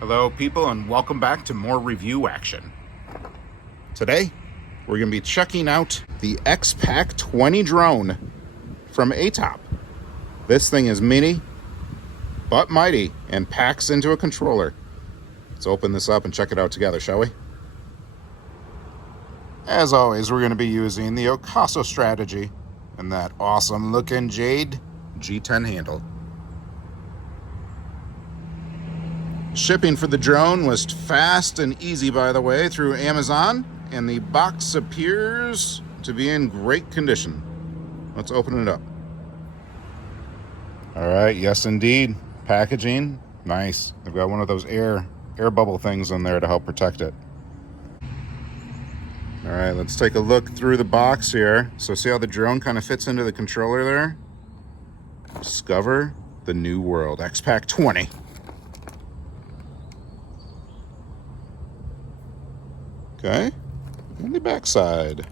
Hello people, and welcome back to more review action. Today we're going to be checking out the X-Pack 20 drone from ATTOP. This thing is mini but mighty and packs into a controller. Let's open this up and check it out together, shall we? As always, we're going to be using the Ocaso strategy and that awesome looking Jade G10 handle. Shipping for the drone was fast and easy, by the way, through Amazon, and the box appears to be in great condition. Let's open it up. All right, yes indeed. Packaging, nice. They've got one of those air bubble things in there to help protect it. All right, let's take a look through the box here. So see how the drone kind of fits into the controller there? Discover the new world, X-Pack 20. Okay, on the back side.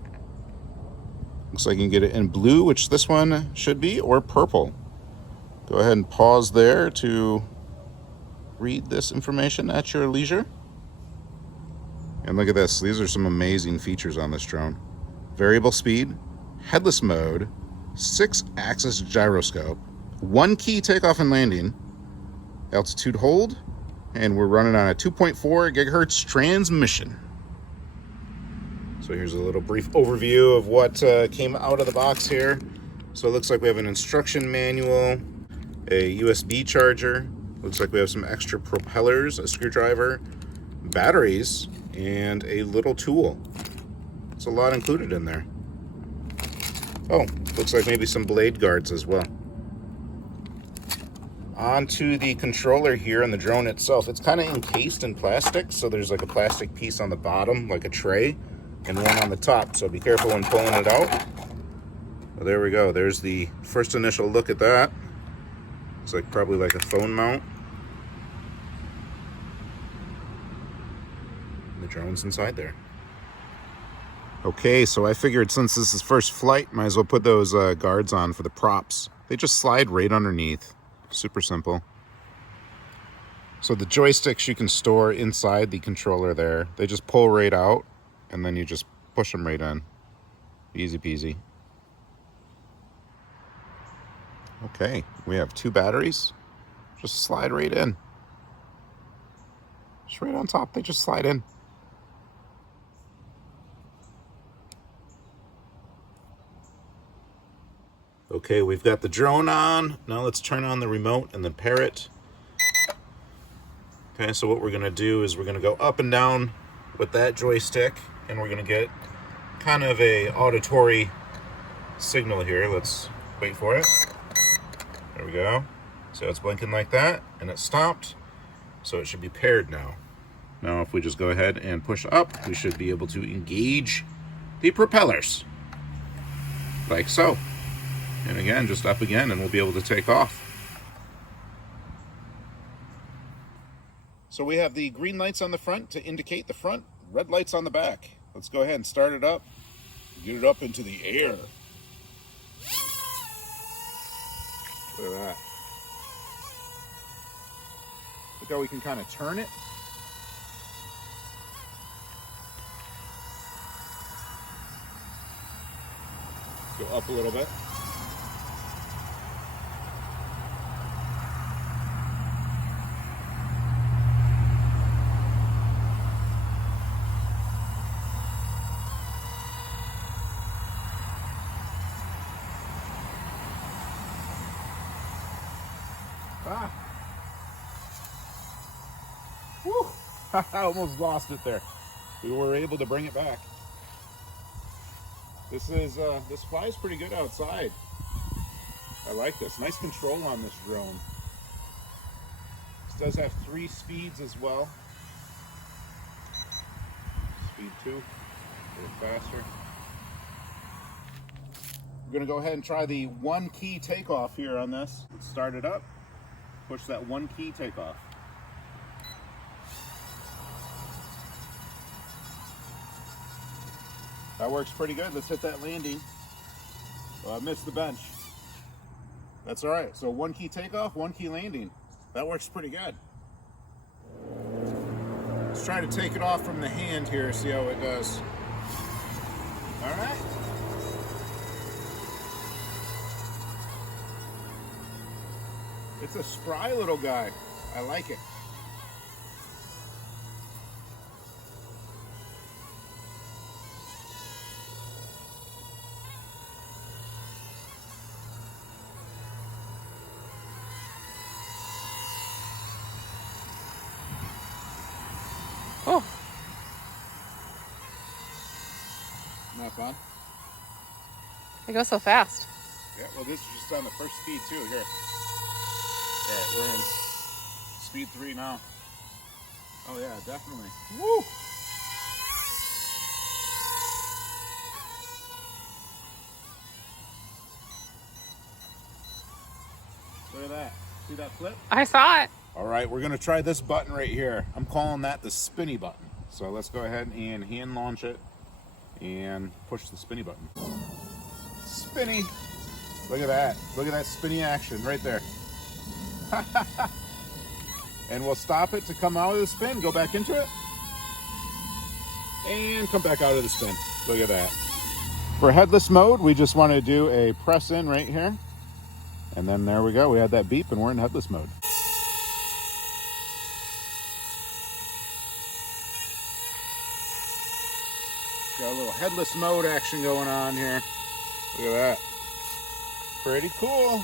Looks like you can get it in blue, which this one should be, or purple. Go ahead and pause there to read this information at your leisure. And look at this, these are some amazing features on this drone. Variable speed, headless mode, 6-axis gyroscope, 1-key takeoff and landing, altitude hold, and we're running on a 2.4 gigahertz transmission. So here's a little brief overview of what came out of the box here. So it looks like we have an instruction manual, a USB charger, looks like we have some extra propellers, a screwdriver, batteries, and a little tool. It's a lot included in there. Oh, looks like maybe some blade guards as well. Onto the controller here and the drone itself. It's kind of encased in plastic, so there's like a plastic piece on the bottom, like a tray, and one on the top, so be careful when pulling it out. Well, there we go. There's the first initial look at that. Looks like probably like a phone mount. And the drone's inside there. Okay, so I figured since this is first flight, might as well put those guards on for the props. They just slide right underneath. Super simple. So the joysticks you can store inside the controller there. They just pull right out, and then you just push them right in. Easy peasy. Okay, we have 2 batteries. Just slide right in. Just right on top, they just slide in. Okay, we've got the drone on. Now let's turn on the remote and then pair it. Okay, so what we're gonna do is we're gonna go up and down with that joystick, and we're gonna get kind of a auditory signal here. Let's wait for it. There we go. So it's blinking like that, and it stopped. So it should be paired now. Now if we just go ahead and push up, we should be able to engage the propellers. Like so. And again, just up again, and we'll be able to take off. So we have the green lights on the front to indicate the front, red lights on the back. Let's go ahead and start it up. Get it up into the air. Look at that. Look how we can kind of turn it. Go up a little bit. Ah. Woo! I almost lost it there. We were able to bring it back. This flies pretty good outside. I like this. Nice control on this drone. This does have 3 speeds as well. Speed 2, a little faster. We're gonna go ahead and try the 1-key takeoff here on this. Let's start it up. Push that 1-key takeoff. That works pretty good. Let's hit that landing. I missed the bench. That's all right. So 1-key takeoff, 1-key landing. That works pretty good. Let's try to take it off from the hand here, see how it does. All right. It's a spry little guy. I like it. Oh. Not fun? It goes so fast. Yeah, well this is just on the first speed too, here. Alright, we're in speed 3 now. Oh yeah, definitely. Woo! Look at that. See that flip? I saw it. Alright, we're gonna try this button right here. I'm calling that the spinny button. So let's go ahead and hand launch it and push the spinny button. Spinny! Look at that. Look at that spinny action right there. And we'll stop it to come out of the spin, go back into it, and come back out of the spin. Look at that. For headless mode, we just want to do a press in right here. And then there we go. We had that beep and we're in headless mode. Got a little headless mode action going on here. Look at that. Pretty cool.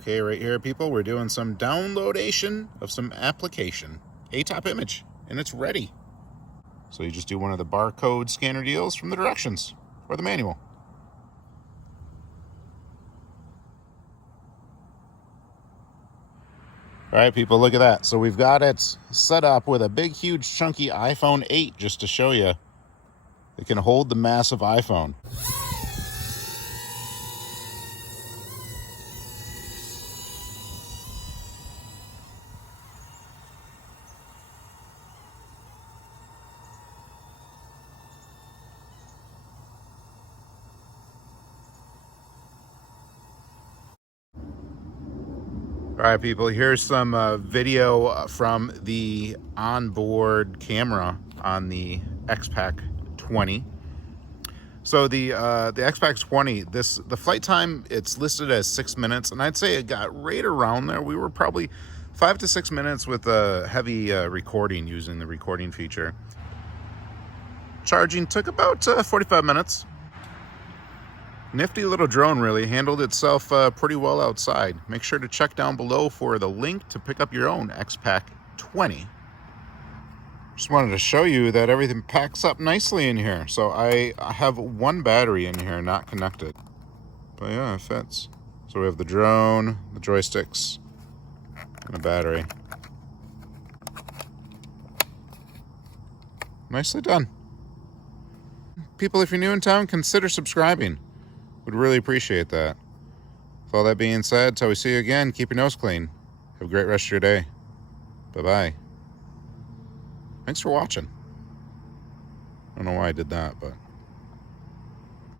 Okay, right here, people, we're doing some downloadation of some application. ATTOP image, and it's ready. So you just do one of the barcode scanner deals from the directions or the manual. All right, people, look at that. So we've got it set up with a big, huge, chunky iPhone 8, just to show you it can hold the massive iPhone. All right, people, here's some video from the onboard camera on the X-Pack 20. So the X-Pack 20, the flight time, it's listed as 6 minutes, and I'd say it got right around there. We were probably 5 to 6 minutes with a heavy recording, using the recording feature. Charging took about 45 minutes. Nifty little drone, really handled itself pretty well outside. Make sure to check down below for the link to pick up your own X-Pack 20. Just wanted to show you that everything packs up nicely in here. So I have one battery in here, not connected. But yeah, it fits. So we have the drone, the joysticks, and a battery. Nicely done. People, if you're new in town, consider subscribing. Would really appreciate that. With all that being said, until we see you again, keep your nose clean. Have a great rest of your day. Bye-bye. Thanks for watching. I don't know why I did that, but...